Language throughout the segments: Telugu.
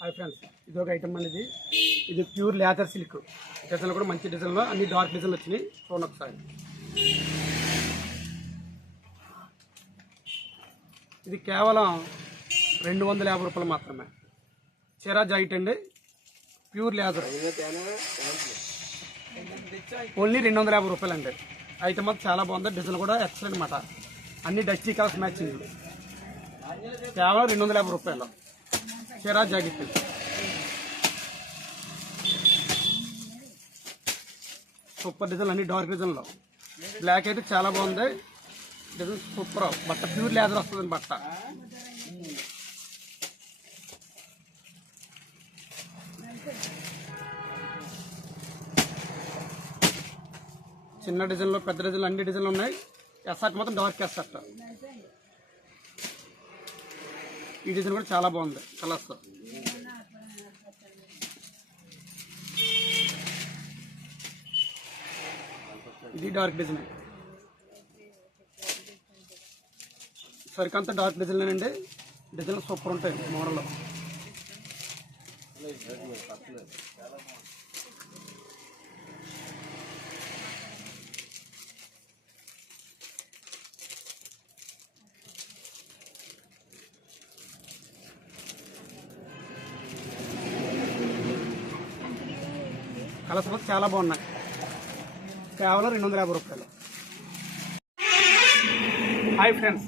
హాయ్ ఫ్రెండ్స్, ఇది ఒక ఐటమ్ అనేది. ఇది ప్యూర్ లేదర్ సిల్క్ డిజైన్లు కూడా మంచి డిజైన్లో అన్ని డార్క్ డిజైన్లు వచ్చినాయి. చూడండి ఒకసారి. ఇది కేవలం 250 రూపాయలు మాత్రమే. చీరా జాకెట్ అండి, ప్యూర్ లేదర్, ఓన్లీ 250 రూపాయలు అండి. ఐటమ్ అది చాలా బాగుంది. డిజైన్ కూడా ఎక్సలెంట్ అన్నమాట. అన్ని డస్టీ కలర్స్ మ్యాచింగ్. కేవలం 250 రూపాయలు చీరా జాకెట్. సూపర్ డిజైన్, అన్ని డార్క్ డిజైన్లో. బ్లాక్ అయితే చాలా బాగుంది. Design super. బట్ట ప్యూర్ లేదర్ వస్తుంది బట్ట. చిన్న డిజైన్లో పెద్ద డిజైన్లు అన్ని డిజైన్లు ఉన్నాయి. ఎస్ఆర్ట్ మొత్తం డార్క్ ఎస్ఆర్ట్. ఈ డిజైన్ కూడా చాలా బాగుంది కలర్స్. ఇది డార్క్ డిజైన్, సరికంతా డార్క్ డిజైన్ అండి. డిజైన్ సూపర్ ఉంటాయి మోడల్. కలర్స్ మొత్తం చాలా బాగున్నాయి. కేవలం 250 రూపాయలు. హాయ్ ఫ్రెండ్స్,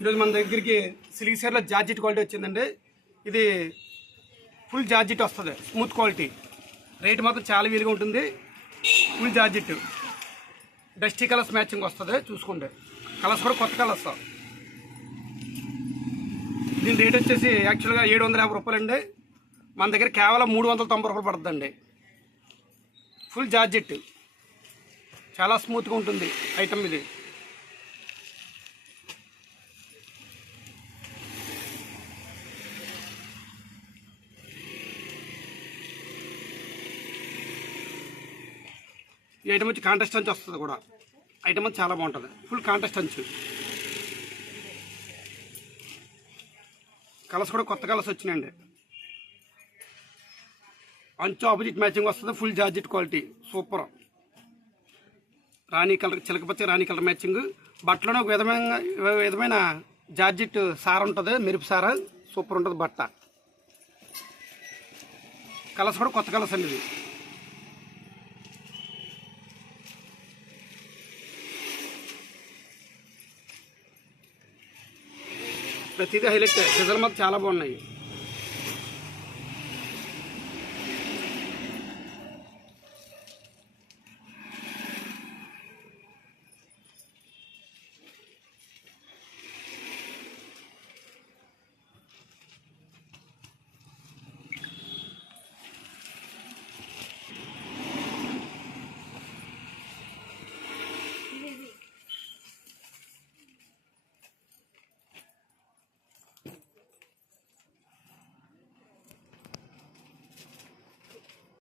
ఈరోజు మన దగ్గరికి సిల్క్ చీరలో జార్జెట్ క్వాలిటీ వచ్చిందండి. ఇది ఫుల్ జార్జెట్ వస్తుంది, స్మూత్ క్వాలిటీ. రేట్ మాత్రం చాలా వీలుగా ఉంటుంది. Full georgette, dusty colours matching వస్తుంది. చూసుకోండి, కలర్స్ కూడా కొత్త కలర్స్. దీని రేట్ వచ్చేసి యాక్చువల్గా 750 రూపాయలు అండి. మన దగ్గర కేవలం 390 రూపాయలు పడుతుందండి. ఫుల్ జార్జెట్, చాలా స్మూత్గా ఉంటుంది ఐటమ్ ఇది. ఈ ఐటమ్ వచ్చి కాంట్రాస్ట్ అంచు వస్తుంది కూడా. ఐటమ్ చాలా బాగుంటుంది, ఫుల్ కాంట్రాస్ట్ అంచు. కలర్స్ కూడా కొత్త కలర్స్ వచ్చినాయండి. అంచు ఆపోజిట్ మ్యాచింగ్ వస్తుంది. Full georgette quality super. రాణి కలర్, చిలకపచ్చ రాణి కలర్ మ్యాచింగ్. బట్టలోనే ఒక విధమైన జార్జెట్ సార ఉంటుంది, మెరుపు సార. సూపర్ ఉంటుంది బట్ట. కలర్స్ కూడా కొత్త కలర్స్ అండి. ఇది ప్రతిదీ హైలైట్. డిజైన్ మాత్రం చాలా బాగున్నాయి.